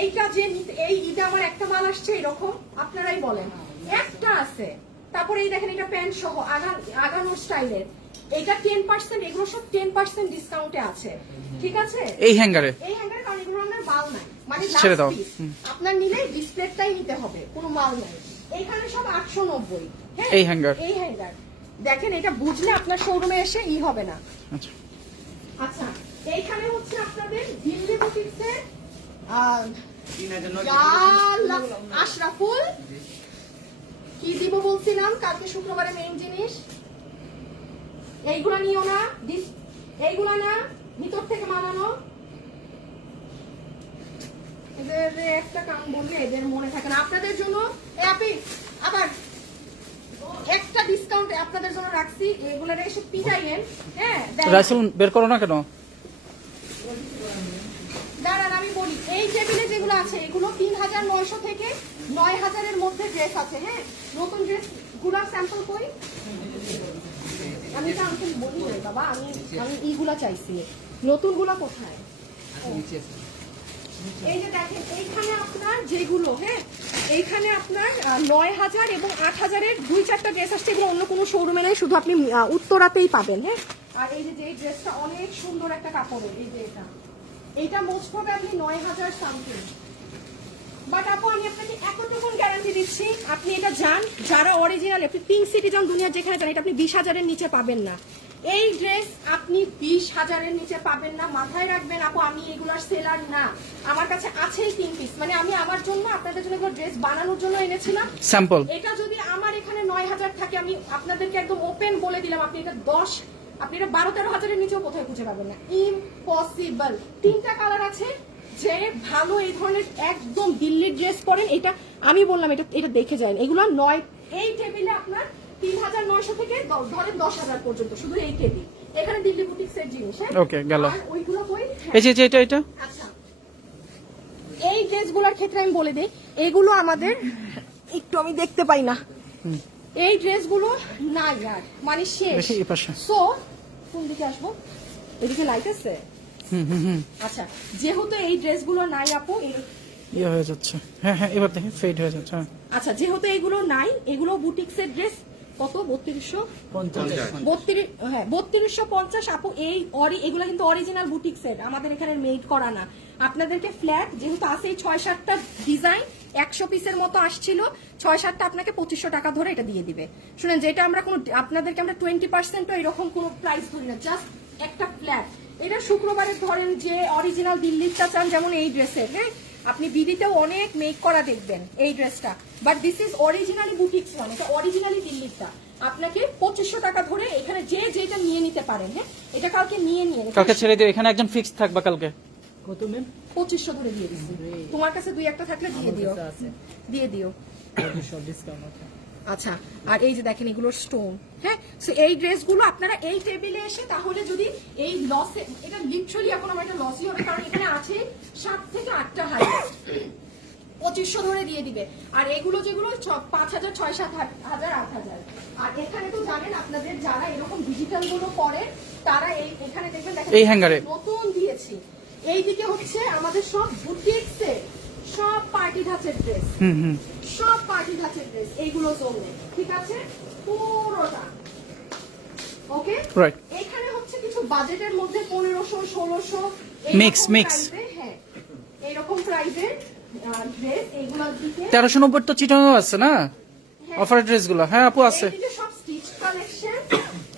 এইটা যে এই ঈদে আমার একটা মাল আসছে এরকম, আপনারাই বলেন একটা আছে। তারপরে এই দেখেন এটা প্যান্ট সহ আগানো স্টাইলের, এটা 10%, এগুলো সব 10% ডিসকাউন্টে আছে। ঠিক আছে এই হ্যাঙ্গারে। এই হ্যাঙ্গারে, কারণ এগুলো আমার মাল নাই, মানে ছেড়ে দাও। last piece। আপনার নিলে ডিসপ্লেটাই নিতে হবে, কোনো মাল নাই। এইখানে সব 890। হ্যাঁ এই হ্যাঙ্গার। এই হ্যাঙ্গার দেখেন, এটা বুঝলে আপনার শোরুমে এসে ই হবে না। আচ্ছা আচ্ছা এইখানে হচ্ছে আপনাদের দিল্লি বুটিক্সের আশরাফুল, কি দিব বলছিলাম কালকে শুক্রবারে মেইন জিনিস, এইগুলা নিও না, এইগুলা না, ভিতর থেকে বানানো। এদের একটা কাম বললে এদের মনে থাকে না। আপনাদের জন্য আপনি আবার একটা ডিসকাউন্ট আপনাদের জন্য রাখছি, এগুলা এসে পিটাইয়েন। হ্যাঁ রাইসুল বের করো না কেন? দাঁড়ান আমি বলি, এই টেবিলে যেগুলো আছে এগুলো 3900 থেকে 9000 এর মধ্যে ড্রেস আছে। হ্যাঁ নতুন ড্রেস গুলার স্যাম্পল কই, আমি তো আনতে বলি না বাবা, আমি এইগুলা চাইছি। নতুন গুলা কোথায়? এই যে দেখেন এইখানে আপনার যেগুলো, হ্যাঁ এইখানে আপনার 9000 এবং 8000 এর 2-4টা ড্রেস আসছে, এগুলো অন্য কোনো শোরুমে নাই, শুধু আপনি উত্তরাতেই পাবেন। হ্যাঁ আর এই যে ড্রেসটা অনেক সুন্দর একটা কাপড়ের, এই যে এটা মোস্ট প্রবাবলি 9000 সামথিং। বাট আপু আমি আপনাকে এতটুকু গ্যারান্টি দিচ্ছি, আপনি এটা যান যারা অরিজিনাল, আপনি পিঙ্ক সিটি যান, দুনিয়ার যেখানে যান, এটা আপনি 20,000 এর নিচে পাবেন না। এই ড্রেস আপনি 20,000-এর নিচে পাবেন না। মাথায় রাখবেন আপু, আমি এগুলার সেলার না, আমার কাছে আছেই 3 পিস। মানে আমি আমার জন্য আপনাদের জন্য এগুলো ড্রেস বানানোর জন্য এনেছিলাম স্যাম্পল। এটা যদি আমার এখানে 9,000 থাকে, আমি আপনাদেরকে একদম ওপেন বলে দিলাম, আপনি এটা 12-13,000-এর নিচেও কোথায় খুঁজে পাবেন না, ইম্পসিবল। 3টা কালার আছে। যে ভালো এই ধরনের একদম দিল্লির ড্রেস পরেন, এটা আমি বললাম, এটা দেখে যান। এগুলো 9 এই টেবিলে আপনার 3,900 থেকে ধরেন 10,000 পর্যন্ত, শুধু এই টেবিল। এখানে দিল্লি বুটিক্সের জিনিস। হ্যাঁ, ওকে, গেল। আর ওইগুলো কই? এই যে এটা আচ্ছা, এই ড্রেসগুলোর ক্ষেত্রে আমি বলে দেই, এগুলো আমাদের একটু আমি দেখতে পাই না, এই ড্রেসগুলো নাই আর, মানে শেষ। দেখি এই পাশে। সো কোন দিকে আসবো? এদিকে লাইট আছে। আচ্ছা, যেহেতু এই ড্রেসগুলো নাই আপু, ইয়ে হয়ে যাচ্ছে। হ্যাঁ, এবার দেখি ফেড হয়ে যাচ্ছে। আচ্ছা, যেহেতু এগুলো নাই, এগুলো বুটিক্সের ড্রেস। কত? 3250 আপু। এই এগুলো কিন্তু অরিজিনাল বুটিক্সের, আমাদের এখানে মেড করা না। আপনাদেরকে ফ্ল্যাট যেহেতু আছে, এই 6-7টা ডিজাইন 100 পিসের মতো আসছিল, 6-7টা আপনাকে 2500 টাকা ধরে এটা দিয়ে দিবে। শুনেন, যেটা আমরা আপনাদেরকে আমরা 20% এরকম কোনো প্রাইস ধরি না, জাস্ট একটা ফ্ল্যাট। এটা শুক্রবারের ধরেন যে অরিজিনাল দিল্লিরটা চান, যেমন এই ড্রেসের, হ্যাঁ আপনি বিডিতেও অনেক মেক করা দেখবেন এই ড্রেসটা, but this is originally boutiques one, এটা অরিজিনালি দিল্লিরটা। আপনাকে 2500 টাকা ধরে এখানে যেটা নিয়ে নিতে পারেন। হ্যাঁ, এটা কালকে নিয়ে কালকে ছেড়ে দিও, এখানে একজন ফিক্স থাকবা কালকে। কত ম্যাম? 2500 ধরে দিয়ে দিচ্ছি। তোমার কাছে 2-1টা থাকলে দিয়ে দিও। সব ডিসকাউন্ট আছে। আচ্ছা, আর এই যে দেখেন এগুলো স্টোন। হ্যাঁ, সো এই ড্রেসগুলো আপনারা এই টেবিলে এসে, তাহলে যদি এই লসে, এটা লিটারালি এখন আমার এটা লসই হবে, কারণ এখানে আছে 7 থেকে 8টা হাই, 2500 ধরে দিয়ে দিবে। আর এগুলো যেগুলো 5,000, 6,000, 7,000, 8,000। আর এখানে তো জানেন আপনাদের যারা এরকম ডিজিটাল গুলো করে, তারা এখানে দেখবেন, দেখেন এই হ্যাঙ্গারে নতুন দিয়েছি। এইদিকে হচ্ছে আমাদের সব বুটিক্সের সব পার্টি ধাঁচের ড্রেস, সব পার্টি ধাঁচের ড্রেস, এইগুলো জমে, ঠিক আছে, পুরোটা। ওকে, রাইট। এখানে হচ্ছে কিছু বাজেটের মধ্যে 1500, 1600 মিক্স। হ্যাঁ, এরকম প্রাইসের ড্রেস। এইগুলোর দিকে 1390 তো চিটানো আছে না অফার ড্রেসগুলো? হ্যাঁ আপু আছে। এইদিকে সব স্টিচ কালেকশন,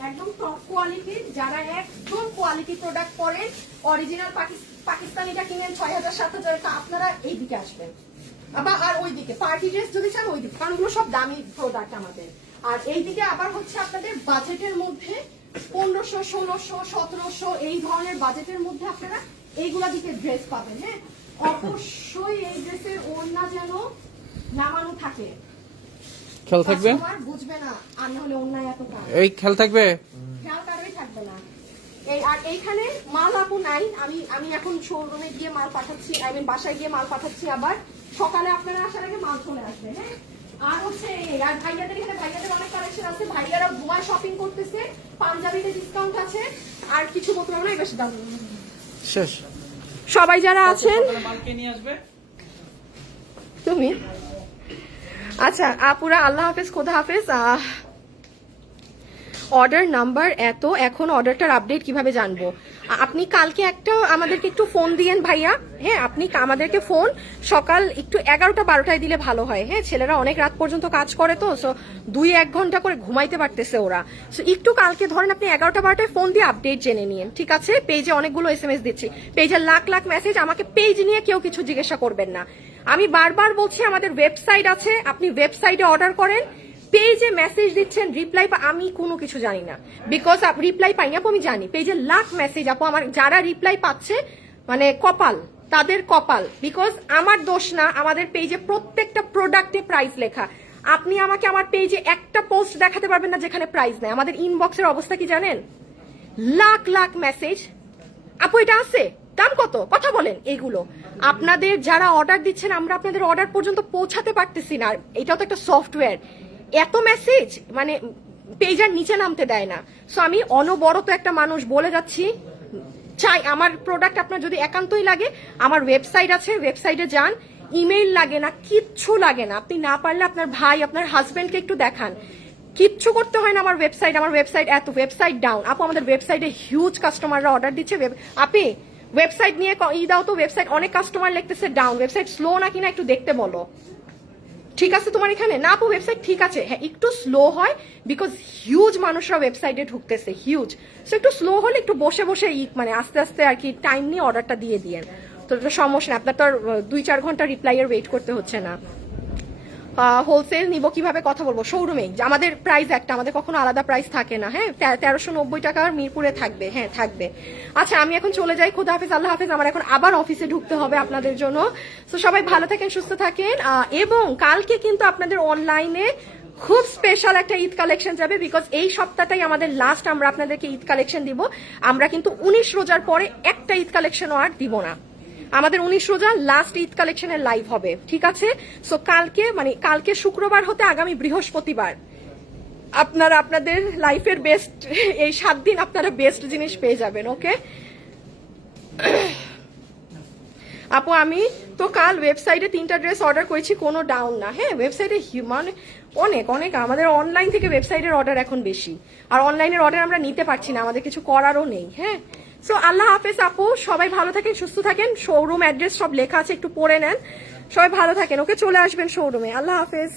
একদম টপ কোয়ালিটির। যারা একদম কোয়ালিটি প্রোডাক্ট পরেন, অরিজিনাল পাকিস্তানিটা কিনেন 6,000, 7,000, আপনারা এইদিকে আসবেন। আবার আর ওইদিকে পার্টি ড্রেস যদি চান ওইদিকে, কারণ ওগুলো সব দামি প্রোডাক্ট আমাদের। আর এইদিকে আবার হচ্ছে আপনাদের বাজেটের মধ্যে 1500, 1600, 1700 এই ধরনের বাজেটের মধ্যে আপনারা এইগুলা দিকে ড্রেস পাবেন। হ্যাঁ, অবশ্যই এই ড্রেসের ওড়না যেন নামানো থাকে, খেয়াল থাকবে, বুঝবে না, আর না হলে অন্যায় এত কাজ, এই খেয়াল থাকবে, খেয়াল কারোই থাকবে না। আর এইখানে মাল আপু নাই, আমি এখন শোরুমে গিয়ে মাল পাঠাচ্ছি, বাসায় গিয়ে মাল পাঠাচ্ছি। আবার সকালে আপনারা আসার আগে মাল চলে আসবে। হ্যাঁ, আর হচ্ছে আর ভাইয়াদের এখানে ভাইয়াদের অনেক কালেকশন আছে, ভাইয়ারা ঘুমায় শপিং করতেছে, পাঞ্জাবিতে ডিসকাউন্ট আছে। আর কিছু বলতে পারবো না, বেশি দাম শেষ। সবাই যারা আছেন, মাল কে নিয়ে আসবে তুমি। আচ্ছা আপুরা, আল্লাহ হাফেজ, খোদা হাফেজ। অর্ডার নাম্বার এত, এখন অর্ডারটার আপডেট কিভাবে জানবো? আপনি কালকে একটা আমাদেরকে একটু ফোন দিয়েন ভাইয়া। হ্যাঁ, আপনি আমাদেরকে ফোন সকাল একটু 11টা-12টায় দিলে ভালো হয়। হ্যাঁ, ছেলেরা অনেক রাত পর্যন্ত কাজ করে, তো সো 2-1 ঘন্টা করে ঘুমাইতে পারতেছে ওরা। সো একটু কালকে ধরেন আপনি 11টা-12টায় ফোন দিয়ে আপডেট জেনে নিন, ঠিক আছে? পেজে অনেকগুলো SMS দিচ্ছি, পেজে লাখ লাখ মেসেজ, আমাকে পেজ নিয়ে কেউ কিছু জিজ্ঞাসা করবেন না। আমি বারবার বলছি, আমাদের ওয়েবসাইট আছে, আপনি ওয়েবসাইটে অর্ডার করেন। পেজে মেসেজ দিচ্ছেন, রিপ্লাই আমি কোনো কিছু জানি না, বিকজ রিপ্লাই পাইনি আপু, আমি জানি পেজে লাখ মেসেজ আপু। আমার যারা রিপ্লাই পাচ্ছে, মানে কপাল, তাদের কপাল, বিকজ আমার দোষ না। আমাদের পেজে প্রত্যেকটা প্রোডাক্টে প্রাইস লেখা। আপনি আমাকে আমার পেজে একটা পোস্ট দেখাতে পারবেন না যেখানে প্রাইস নেই। আমাদের ইনবক্সের অবস্থা কি জানেন? লাখ লাখ মেসেজ, আপু এটা আছে, দাম কত, কথা বলেন। এগুলো আপনাদের যারা অর্ডার দিচ্ছেন, আমরা আপনাদের অর্ডার পর্যন্ত পৌঁছাতে পারতেছি না। আর এটাও তো একটা সফটওয়্যার, এত মেসেজ মানে পেজের নিচে নামতে দেয় না। সো আমি অনবরত একটা মানুষ বলে যাচ্ছি, চাই আমার প্রোডাক্ট আপনার যদি একান্তই লাগে, আমার ওয়েবসাইট আছে, ওয়েবসাইটে যান। ইমেইল লাগে না, কিচ্ছু লাগে না। আপনি না পারলে আপনার ভাই, আপনার হাজবেন্ডকে একটু দেখান, কিচ্ছু করতে হয় না। আমার ওয়েবসাইট এত, ওয়েবসাইট ডাউন আপু। আমাদের ওয়েবসাইটে হিউজ কাস্টমাররা অর্ডার দিচ্ছে। আপনি ওয়েবসাইট নিয়ে দাও তো, ওয়েবসাইট অনেক কাস্টমার লিখতেছে ডাউন। ওয়েবসাইট স্লো না কিনা একটু দেখতে বলো। ঠিক আছে তোমার এখানে না আপু ওয়েবসাইট ঠিক আছে, হ্যাঁ একটু স্লো হয় বিকজ হিউজ মানুষরা ওয়েবসাইটে ঢুকতেছে, হিউজ। সো একটু স্লো হলে একটু বসে বসে মানে আস্তে আস্তে আর কি টাইম নিয়ে অর্ডারটা দিয়ে দিয়েন, তো এটা সমস্যা না, আপনার তো আর 2-4 ঘন্টা রিপ্লাইয়ের ওয়েট করতে হচ্ছে না। হোলসেল নিব কিভাবে কথা বলবো, শোরুমে আমাদের প্রাইস একটা, আমাদের কখনো আলাদা প্রাইস থাকে না, হ্যাঁ 1390 টাকার মিরপুরে থাকবে, হ্যাঁ থাকবে। আচ্ছা আমি এখন চলে যাই, খোদা হাফেজ, আল্লাহ হাফেজ, আমার এখন আবার অফিসে ঢুকতে হবে আপনাদের জন্য। তো সবাই ভালো থাকেন, সুস্থ থাকেন, এবং কালকে কিন্তু আপনাদের অনলাইনে খুব স্পেশাল একটা ঈদ কালেকশন যাবে, বিকজ এই সপ্তাহটাই আমাদের লাস্ট আমরা আপনাদেরকে ঈদ কালেকশন দিব। আমরা কিন্তু 19 রোজার পরে একটা ঈদ কালেকশনও আর দিব না, আমাদের 19 রোজা লাস্ট ঈদ কালেকশনের লাইভ হবে, ঠিক আছে? সো কালকে মানে কালকে শুক্রবার হতে আগামী বৃহস্পতিবার আপনারা আপনাদের লাইফের বেস্ট, এই 7 দিন আপনারা বেস্ট জিনিস পেয়ে যাবেন, ওকে? আপু আমি তো কাল ওয়েবসাইটে 3টা ড্রেস অর্ডার করেছি, কোনো ডাউন না, হ্যাঁ ওয়েবসাইটে মানে অনেক অনেক আমাদের অনলাইন থেকে ওয়েবসাইটের অর্ডার এখন বেশি, আর অনলাইনের অর্ডার আমরা নিতে পারছি না, আমাদের কিছু করারও নেই, হ্যাঁ। সো আল্লাহ হাফেজ আপু, সবাই ভালো থাকেন, সুস্থ থাকেন, শোরুম অ্যাড্রেস সব লেখা আছে, একটু পড়ে নেন, সবাই ভালো থাকেন, ওকে? চলে আসবেন শোরুমে, আল্লাহ হাফেজ।